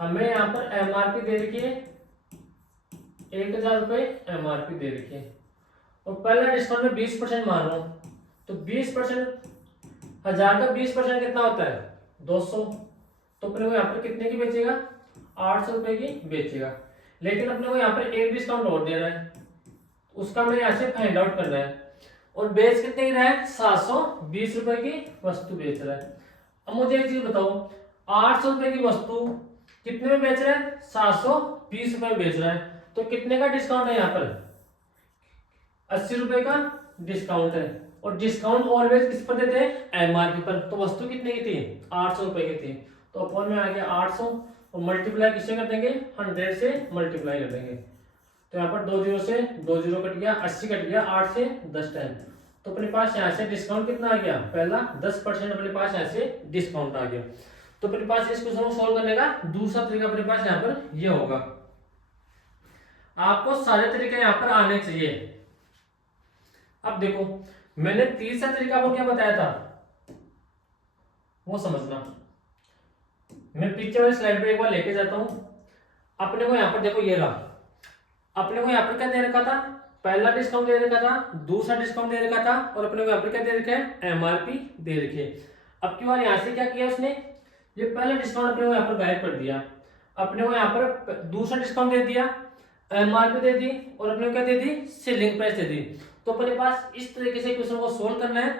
हमें यहाँ पर एमआरपी दे रखी है 1000 रुपए एमआरपी दे रखी है, और पहला डिस्काउंट में 20% मान रहा हूं, तो 20% 1000 का 20% कितना होता है, 200। तो अपने को यहाँ पर कितने की बेचेगा, 800 रुपए की बेचेगा। लेकिन अपने को यहाँ पर एक डिस्काउंट और दे रहा है, उसका हमें यहाँ से फाइंड आउट करना है। और बेच कितने की रहा है, 720 रुपए की वस्तु बेच रहा है। अब मुझे एक चीज बताओ, 800 रुपए की वस्तु कितने में बेच रहा है, 720 रुपए में बेच रहा है, तो कितने का डिस्काउंट है यहाँ पर, 80 रुपए का डिस्काउंट है। और डिस्काउंट ऑलवेज किस पर देते हैं, एमआरपी पर। तो वस्तु कितने की थी, 800 रुपए की थी, तो अपॉन में आ गया 800 और मल्टीप्लाई किससे कर देंगे, 100 से मल्टीप्लाई कर देंगे। तो यहाँ पर 2 जीरो से 2 जीरो कट गया, 80 कट गया, 8 से 10 टाइम। तो अपने पास यहाँ से डिस्काउंट कितना आ गया, पहला 10% अपने पास यहाँ से डिस्काउंट आ गया। तो अपने पास इस क्वेश्चन को सोल्व करने का दूसरा तरीका अपने पास यहाँ पर ये होगा। आपको सारे तरीके यहाँ पर आने चाहिए। अब देखो मैंने तीसरा तरीका आपको क्या बताया था वो समझना। मैं पीछे वाली स्लाइड पे एक बार लेके जाता हूं। अपने को यहाँ पर देखो ये रहा, अपने को यहाँ पर क्या दे रखा था, पहला डिस्काउंट दे रखा था, दूसरा डिस्काउंट दे रखा था, और अपने को यहाँ पर क्या दे रखा है, एमआरपी दे रखी है। अब की बार यहाँ से क्या किया उसने, ये पहला डिस्काउंट अपने को यहाँ पर गायब कर दिया, अपने को यहाँ पर दूसरा डिस्काउंट दे दिया, एमआरपी दे दी, और अपने को क्या दे दी, सेलिंग प्राइस दे दी। तो अपने पास इस तरीके से क्वेश्चन को सोल्व करना है,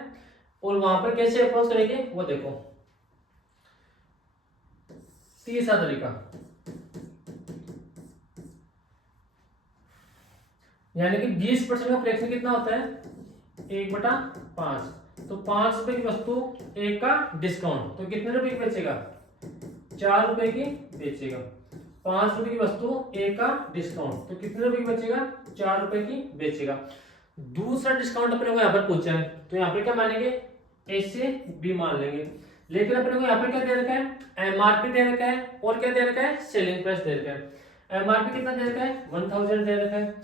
और वहां पर कैसे अप्रोच करेंगे वो देखो। तीसरा तरीका, यानी कि 20% का फ्रैक्शन कितना होता है, 1/5। तो 5 रुपए की वस्तु, एक का डिस्काउंट, तो कितने रुपए की बेचेगा, 4 रुपए की बेचेगा। 5 रुपए की वस्तु, एक का डिस्काउंट, तो कितने रुपए की बेचेगा, 4 रुपए की बेचेगा। दूसरा डिस्काउंट अपने को यहाँ पर पूछा है, तो यहाँ पर क्या मानेंगे, ए से बी मान लेंगे। लेकिन अपने को यहाँ पर क्या दे रखा है, एमआरपी दे रखा है, और क्या दे रखा है, सेलिंग प्राइस दे रखा है। एमआरपी कितना दे रखा है, 1000 दे रखा है,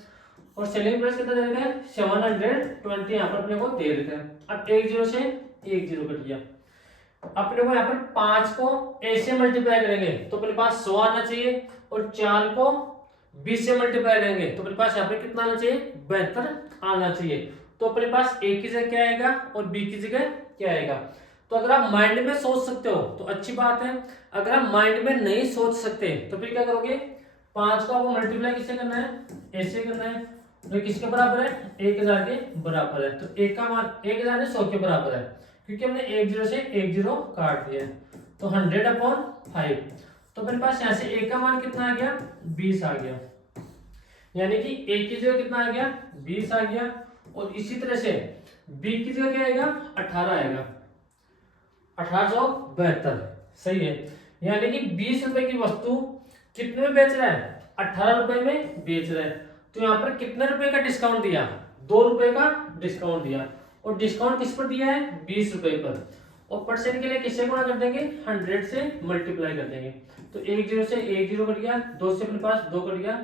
और सेलिंग प्राइस कितना दे रखा है, 720 यहाँ पर अपने को दे रखा है। अब 1 जीरो से 1 जीरो कट गया। अपने को यहाँ पर 5 को ए से मल्टीप्लाई करेंगे तो अपने पास 100 आना चाहिए, और 4 को 20 से मल्टीप्लाई करेंगे तो अपने पास यहाँ पर कितना आना चाहिए, 72 आना चाहिए। तो अपने पास ए की जगह क्या आएगा और बी की जगह क्या आएगा। तो अगर आप माइंड में सोच सकते हो तो अच्छी बात है, अगर आप माइंड में नहीं सोच सकते तो फिर क्या करोगे, 5 को आपको मल्टीप्लाई किससे करना है, ए से करना है, तो किसके बराबर है, 1000 के बराबर है। तो एक का मान 1000 ने 100 के बराबर है, क्योंकि हमने 1 जीरो से 1 जीरो काट दिया, तो 100/5। तो अपने पास यहाँ से ए का मान कितना आ गया, 20 आ गया, यानी कि ए की जगह कितना आ गया, 20 आ गया, और इसी तरह से बी की जगह क्या आएगा, 18 आएगा, 1872। सही है, यानी कि 20 रुपए की वस्तु कितने में बेच रहा है, 18 रुपए में बेच रहा है। तो यहाँ पर कितने रुपए का डिस्काउंट दिया, 2 रुपए का डिस्काउंट दिया, और डिस्काउंट किस पर दिया है, 20 रुपए पर, और परसेंट के लिए किससे गुणा कर देंगे, 100 से मल्टीप्लाई कर देंगे। तो 1 जीरो से 1 जीरो कट गया, 2 से अपने पास 2 कट गया,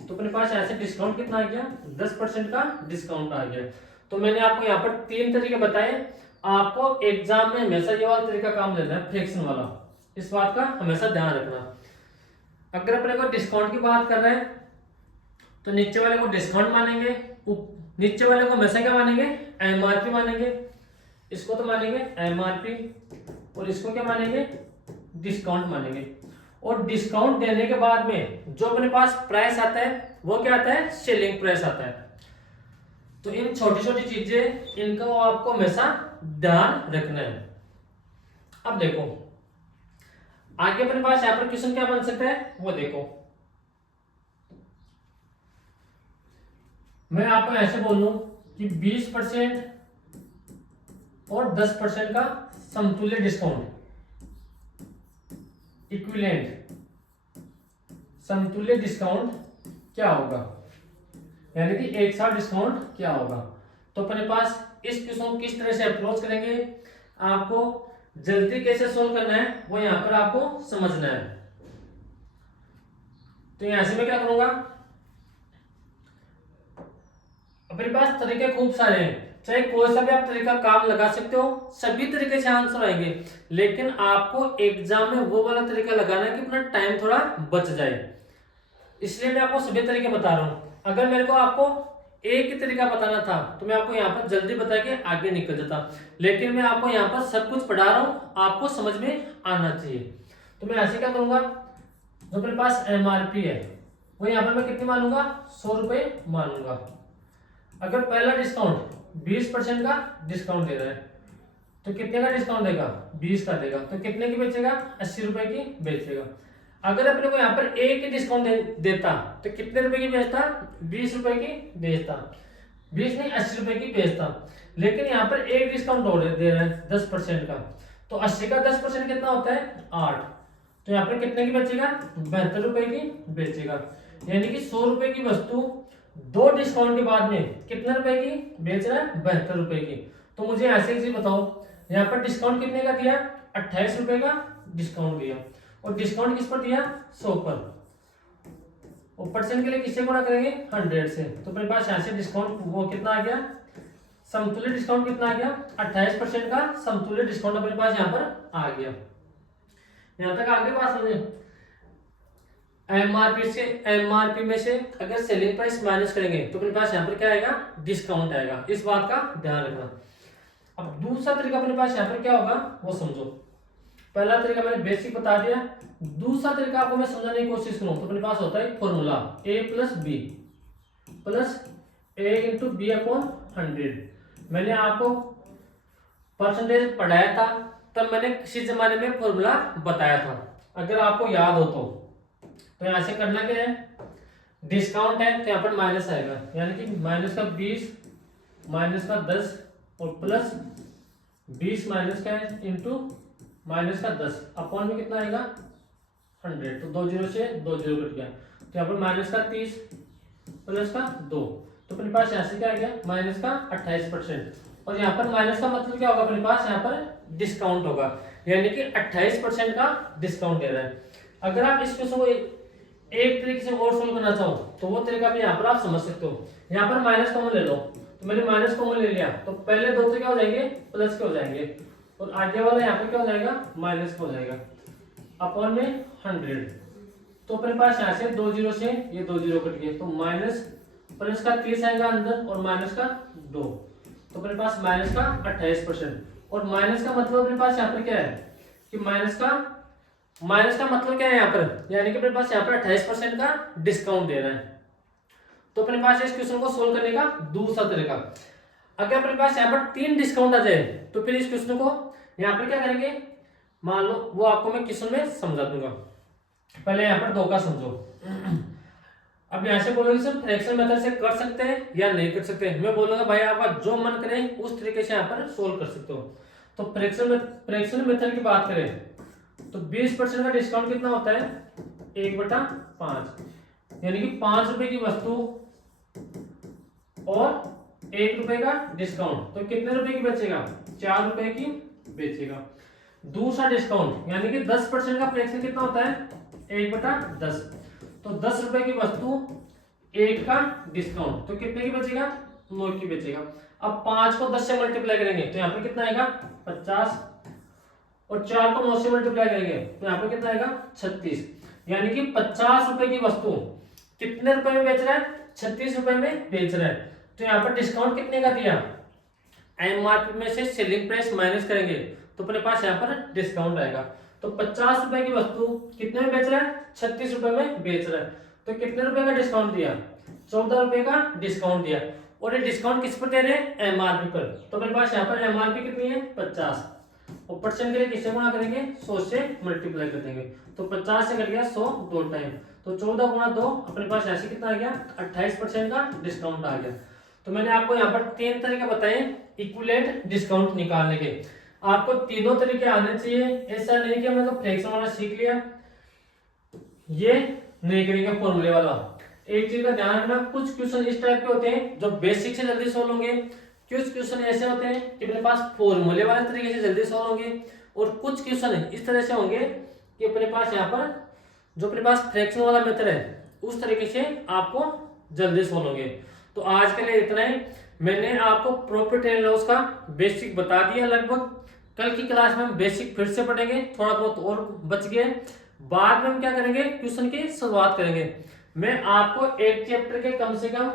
तो अपने पास ऐसे डिस्काउंट कितना आ गया, 10% का डिस्काउंट आ गया। तो मैंने आपको यहाँ पर 3 तरीके बताए। आपको एग्जाम में हमेशा ये वाला तरीका काम लेना है, फ्रैक्शन वाला, इस बात का हमेशा ध्यान रखना। अगर अपने को डिस्काउंट की बात कर रहे हैं तो नीचे वाले को डिस्काउंट मानेंगे, नीचे वाले को हमेशा क्या मानेंगे, एमआरपी मानेंगे, इसको तो मानेंगे एमआरपी, और इसको क्या मानेंगे, डिस्काउंट मानेंगे। और डिस्काउंट देने के बाद में जो अपने पास प्राइस आता है वो क्या आता है, सेलिंग प्राइस आता है। तो इन छोटी छोटी चीजें, इनका आपको हमेशा ध्यान रखना है। अब देखो आगे अपने पास यहाँ पर क्वेश्चन क्या बन सकता है वो देखो। मैं आपको ऐसे बोल लूं कि 20% और 10% का समतुल्य डिस्काउंट, इक्विवेलेंट समतुल्य डिस्काउंट क्या होगा। यानी कि एक साथ डिस्काउंट क्या होगा। तो अपने पास इस क्वेश्चन को किस तरह से अप्रोच करेंगे, आपको जल्दी कैसे सोल्व करना है वो यहाँ पर आपको समझना है। तो यहां से मैं क्या करूंगा, अपने पास तरीके खूब सारे हैं, चाहे कोई सा भी आप तरीका काम लगा सकते हो, सभी तरीके से आंसर आएंगे, लेकिन आपको एग्जाम में वो वाला तरीका लगाना है कि अपना टाइम थोड़ा बच जाए, इसलिए मैं आपको सभी तरीके बता रहा हूं। अगर मेरे को आपको एक ही तरीका बताना था तो मैं आपको यहाँ पर जल्दी बता के आगे निकल जाता, लेकिन मैं आपको यहाँ पर सब कुछ पढ़ा रहा हूँ, आपको समझ में आना चाहिए। तो मैं ऐसे क्या करूंगा, जो मेरे पास एमआरपी है वो यहाँ पर मैं कितनी मानूंगा, 100 रुपए मानूंगा। अगर पहला डिस्काउंट 20% का डिस्काउंट दे रहा है तो कितने का डिस्काउंट देगा, 20 का देगा, तो कितने की बेचेगा, 80 रुपए की बेचेगा। अगर अपने को यहाँ पर एक ही डिस्काउंट देता तो कितने रुपए की बेचता, 20 रुपए की बेचता, 20 नहीं 80 रुपए की बेचता, लेकिन यहाँ पर एक डिस्काउंट और दे रहा है 10% का, तो 80 का 10% कितना होता है, 8, तो यहाँ पर कितने की बेचेगा, 72 रुपए की बेचेगा। यानी कि 100 रुपए की वस्तु दो डिस्काउंट के बाद में कितने रुपए की बेच रहा है, 72 रुपए की। तो मुझे ऐसे ही चीज बताओ, यहाँ पर डिस्काउंट कितने का दिया, 28 रुपए का डिस्काउंट दिया, और डिस्काउंट किस पर दिया, 100 पर, और परसेंट के लिए किससे गुणा करेंगे, 100 से। तो अपने पास यहाँ से डिस्काउंट वो कितना आ गया, समतुल्य डिस्काउंट कितना आ गया, 28% का समतुल्य डिस्काउंट अपने पास यहाँ पर आ गया। यहाँ तक आगे बात समझे। एमआरपी में से अगर सेलिंग प्राइस माइनस करेंगे तो अपने पास यहाँ पर क्या आएगा, डिस्काउंट आएगा, इस बात का ध्यान रखना। अब दूसरा तरीका अपने पास यहाँ पर क्या होगा वो समझो। पहला तरीका मैंने बेसिक बता दिया, दूसरा तरीका आपको मैं समझाने की कोशिश करूं तो अपने पास होता है formula a plus a into B upon 100। मैंने आपको परसेंटेज पढ़ाया था, तब मैंने किसी जमाने में फॉर्मूला बताया था, अगर आपको याद हो तो यहाँ से करना क्या है, डिस्काउंट है तो यहाँ पर माइनस आएगा, यानी कि माइनस का 20 माइनस का 10 और प्लस 20 माइनस का है इंटू माइनस का 10 अपॉन में कितना आएगा, 100। तो 2 जीरो से 2 जीरो कट गया, तो यहाँ पर माइनस का 30 प्लस का 2, तो अपने पास यहाँ से क्या आ गया, माइनस का 28%। और यहाँ पर माइनस का मतलब क्या होगा, अपने पास यहाँ पर डिस्काउंट होगा, यानी कि 28% का डिस्काउंट दे रहा है। अगर आप इस क्वेश्चन को एक तरीके से और सोल्व करना चाहो तो वो तरीका भी यहाँ पर आप समझ सकते हो। यहाँ पर माइनस कॉमन ले लो, तो मैंने माइनस कॉमन ले लिया, तो पहले दो तो क्या हो जाएंगे, प्लस के हो जाएंगे, और आगे वाला यहाँ पे क्या हो जाएगा, माइनस का हो जाएगा, अपॉन में 100। तो अपने पास यहाँ से 2 जीरो से ये 2 जीरो कट गए, तो माइनस प्लस का 30 आएगा अंदर और माइनस का 2, तो अपने पास माइनस का 28%। और माइनस का मतलब अपने पास यहाँ पर क्या है कि माइनस का मतलब क्या है यहाँ पर, यानी कि अपने पास यहाँ पर 28% का डिस्काउंट दे रहा है। तो अपने पास इस क्वेश्चन को सोल्व करने का दूसरा तरीका, अगर अपने पास यहाँ पर 3 डिस्काउंट आ जाए तो फिर इस क्वेश्चन को यहाँ पर क्या करेंगे, मान लो वो आपको मैं क्वेश्चन में समझा दूंगा, पहले यहाँ पर 2 का समझो। अब यहाँ से बोलोगे सर फ्रैक्शन मेथड से कर सकते हैं या नहीं कर सकते, मैं बोलूंगा भाई आपका जो मन करे उस तरीके से यहाँ पर सोल्व कर सकते हो। तो फ्रैक्शन मेथड की बात करें तो 20% का डिस्काउंट कितना होता है, 1/5, यानी कि 5 रुपए की वस्तु और 1 रुपए का डिस्काउंट, तो कितने रुपए की बेचेगा, 4 रुपए की बेचेगा। दूसरा डिस्काउंट यानी कि 10% का फ्रैक्शन कितना होता है, 1/10, तो 10 रुपए की वस्तु 1 का डिस्काउंट, तो कितने की बेचेगा, 9 की बेचेगा। अब 5 को 10 से मल्टीप्लाई करेंगे तो यहाँ पे कितना आएगा, 50, और 4 को 9 से मल्टीप्लाई करेंगे तो यहाँ पे कितना आएगा, 36, यानी कि 50 रुपए की वस्तु कितने रुपए में बेच रहा है, 36 रुपए में बेच रहा है। तो यहाँ पर डिस्काउंट कितने का दिया, एमआरपी में से सेलिंग प्राइस माइनस करेंगे तो अपने पास यहाँ पर डिस्काउंट आएगा। तो 50 रुपए की वस्तु कितने में बेच रहा है, 36 रुपए में बेच रहा है, तो कितने रुपए का डिस्काउंट दिया, 14 रुपए का डिस्काउंट दिया। और ये डिस्काउंट किस पर दे रहे हैं, एमआरपी पर, तो अपने पास यहाँ पर एमआरपी कितनी है, 50, और परसेंट के लिए किससे गुणा करेंगे, 100 से मल्टीप्लाई कर देंगे, तो 50 से कट गया 100 2 टाइम, तो 14 गुणा 2 अपने पास ऐसे कितना आ गया, 28% का डिस्काउंट आ गया। तो मैंने आपको यहाँ पर 3 तरीके बताए इक्विवेलेंट डिस्काउंट निकालने के, आपको तीनों तरीके आने चाहिए, ऐसा नहीं कि हमने तो फ्रैक्शन वाला सीख लिया ये नहीं करेंगे फॉर्मूले वाला, एक चीज का ध्यान रखना, कुछ क्वेश्चन इस टाइप के होते हैं जो बेसिक से जल्दी सोल्व होंगे, कुछ क्वेश्चन ऐसे होते हैं कि अपने पास फॉर्मूले वाले तरीके से जल्दी सोल्व होंगे, और कुछ क्वेश्चन इस तरह से होंगे कि अपने पास यहाँ पर जो अपने पास फ्रैक्शन वाला मेथड है उस तरीके से आपको जल्दी सोल्व होंगे। तो आज के लिए इतना ही। मैंने आपको प्रॉफिट एंड लॉस का बेसिक बता दिया लगभग। कल की क्लास में हम बेसिक फिर से पढ़ेंगे, थोड़ा बहुत और बच गया। बाद में हम क्या करेंगे, क्वेश्चन की शुरुआत करेंगे। मैं आपको एक चैप्टर के कम से कम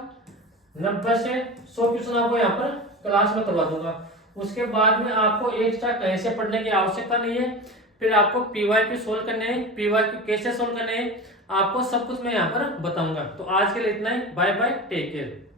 90 से 100 क्वेश्चन आपको यहाँ पर क्लास में करवा दूंगा। उसके बाद में आपको एक्स्ट्रा कहीं से पढ़ने की आवश्यकता नहीं है। फिर आपको पीवाईक्यू सोल्व करने हैं, पीवाईक्यू कैसे सोल्व करने हैं, आपको सब कुछ मैं यहाँ पर बताऊंगा। तो आज के लिए इतना ही। Bye bye, take care.